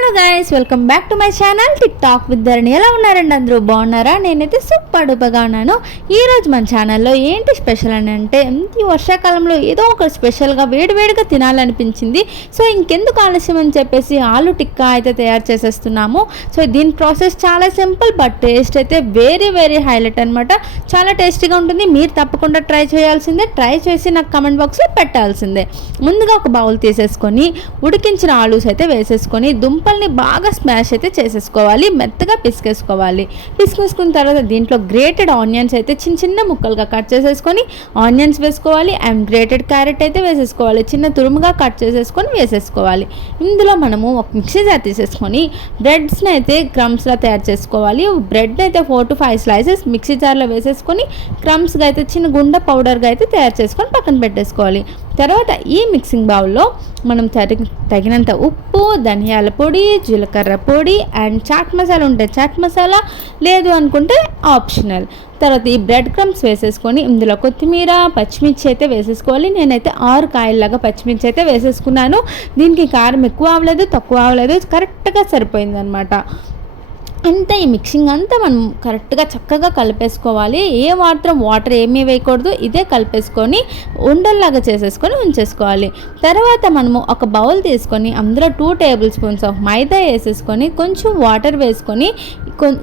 Hello guys, welcome back to my channel tick talk with Dharani. ఎలా ఉన్నారండి? అందరూ బాగున్నారా? నేనైతే సూపర్ డూపర్గా ఉన్నాను. ఈరోజు మన ఛానల్లో ఏంటి స్పెషల్ అని అంటే, ఈ వర్షాకాలంలో ఏదో ఒక స్పెషల్గా వేడివేడిగా తినాలనిపించింది. సో ఇంకెందుకు ఆలస్యం అని చెప్పేసి ఆలు టిక్కా అయితే తయారు చేసేస్తున్నాము. సో దీని ప్రాసెస్ చాలా సింపుల్, బట్ టేస్ట్ అయితే వెరీ వెరీ హైలైట్ అనమాట. చాలా టేస్టీగా ఉంటుంది. మీరు తప్పకుండా ట్రై చేయాల్సిందే. ట్రై చేసి నాకు కమెంట్ బాక్స్లో పెట్టాల్సిందే. ముందుగా ఒక బౌల్ తీసేసుకొని ఉడికించిన ఆలూస్ అయితే వేసేసుకొని దుంపల్ని బాగా స్మాష్ అయితే చేసేసుకోవాలి. మెత్తగా పిసికేసుకోవాలి. పిసికేసుకున్న తర్వాత దీంట్లో గ్రేటెడ్ ఆనియన్స్ అయితే చిన్న చిన్న ముక్కలుగా కట్ చేసేసుకొని ఆనియన్స్ వేసుకోవాలి. అండ్ గ్రేటెడ్ క్యారెట్ అయితే వేసేసుకోవాలి. చిన్న తురుముగా కట్ చేసేసుకొని వేసేసుకోవాలి. ఇందులో మనము ఒక మిక్సీ జార్ తీసేసుకొని బ్రెడ్స్ని అయితే క్రమ్స్లా తయారు చేసుకోవాలి. బ్రెడ్ అయితే 4 to 5 స్లైసెస్ మిక్సీ జార్లో వేసేసుకొని క్రమ్స్గా అయితే చిన్న గుండ పౌడర్గా అయితే తయారు చేసుకొని పక్కన పెట్టేసుకోవాలి. తర్వాత ఈ మిక్సింగ్ బౌల్లో మనం తగినంత ఉప్పు, ధనియాల పొడి, జీలకర్ర పొడి అండ్ చాట్ మసాలా ఉంటే చాట్ మసాలా, లేదు అనుకుంటే ఆప్షనల్. తర్వాత ఈ బ్రెడ్ క్రమ్స్ వేసేసుకొని ఇందులో కొత్తిమీర, పచ్చిమిర్చి అయితే వేసేసుకోవాలి. నేనైతే 6 కాయల్లాగా పచ్చిమిర్చి అయితే వేసేసుకున్నాను. దీనికి కారం ఎక్కువ అవ్వలేదు, తక్కువ అవ్వలేదు, కరెక్ట్గా సరిపోయిందనమాట. అంతా ఈ మిక్సింగ్ అంతా మనం కరెక్ట్గా చక్కగా కలిపేసుకోవాలి. ఏ మాత్రం వాటర్ ఏమీ వేయకూడదు. ఇదే కలిపేసుకొని ఉండల్లాగా చేసేసుకొని ఉంచేసుకోవాలి. తర్వాత మనము ఒక బౌల్ తీసుకొని అందులో 2 టేబుల్ స్పూన్స్ ఆఫ్ మైదా వేసేసుకొని కొంచెం వాటర్ వేసుకొని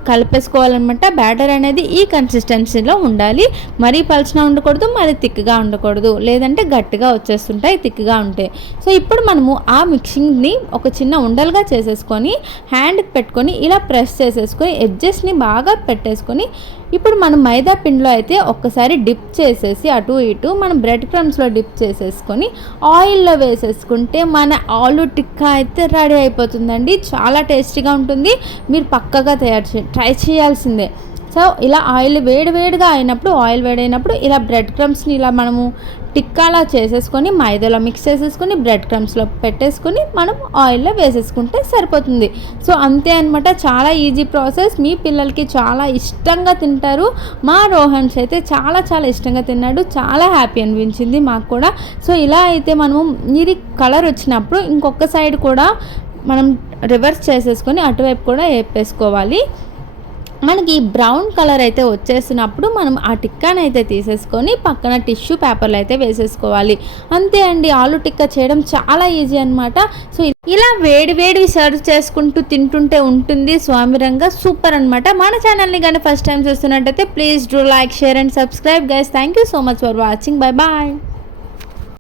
కలిపేసుకోవాలన్నమాట. బ్యాటర్ అనేది ఈ కన్సిస్టెన్సీలో ఉండాలి. మరీ పలుచగా ఉండకూడదు, మరీ థిక్గా ఉండకూడదు, లేదంటే గట్టిగా వచ్చేస్తుంటాయి థిక్గా ఉంటాయి. సో ఇప్పుడు మనము ఆ మిక్సింగ్ని ఒక చిన్న ఉండలుగా చేసేసుకొని హ్యాండ్కి పెట్టుకొని ఇలా ప్రెస్ చేసేసుకొని ఎడ్జెస్ని బాగా పెట్టేసుకొని ఇప్పుడు మనం మైదా పిండిలో అయితే ఒక్కసారి డిప్ చేసేసి అటు ఇటు మనం బ్రెడ్ క్రమ్స్లో డిప్ చేసేసుకొని ఆయిల్లో వేసేసుకుంటే మన ఆలు టిక్కా అయితే రెడీ అయిపోతుందండి. చాలా టేస్టీగా ఉంటుంది. మీరు పక్కగా ట్రై చేయాల్సిందే. సో ఇలా ఆయిల్ వేడివేడిగా అయినప్పుడు ఇలా బ్రెడ్ క్రమ్స్ని ఇలా మనము టిక్కాలా చేసేసుకొని మైదాలో మిక్స్ చేసేసుకొని బ్రెడ్ క్రమ్స్లో పెట్టేసుకొని మనం ఆయిల్లో వేసేసుకుంటే సరిపోతుంది. సో అంతే అనమాట. చాలా ఈజీ ప్రాసెస్. మీ పిల్లలకి చాలా ఇష్టంగా తింటారు. మా రోహన్స్ అయితే చాలా చాలా ఇష్టంగా తిన్నాడు. చాలా హ్యాపీ అనిపించింది మాకు కూడా. సో ఇలా అయితే మనము ఇది కలర్ వచ్చినప్పుడు ఇంకొక సైడ్ కూడా మనం రివర్స్ చేసేసుకొని అటువైపు కూడా వేపేసుకోవాలి. మనకి బ్రౌన్ కలర్ అయితే వచ్చేసినప్పుడు మనం ఆ టిక్కాని అయితే తీసేసుకొని పక్కన టిష్యూ పేపర్లు అయితే వేసేసుకోవాలి. అంతే అండి. ఆలు టిక్కా చేయడం చాలా ఈజీ అనమాట. సో ఇలా వేడివి సర్వ్ చేసుకుంటూ తింటుంటే ఉంటుంది స్వామిరంగా. సూపర్ అనమాట. మన ఛానల్ని కానీ ఫస్ట్ టైం చూస్తున్నట్టయితే please do like, share and subscribe guys. Thank you so much for watching. Bye bye.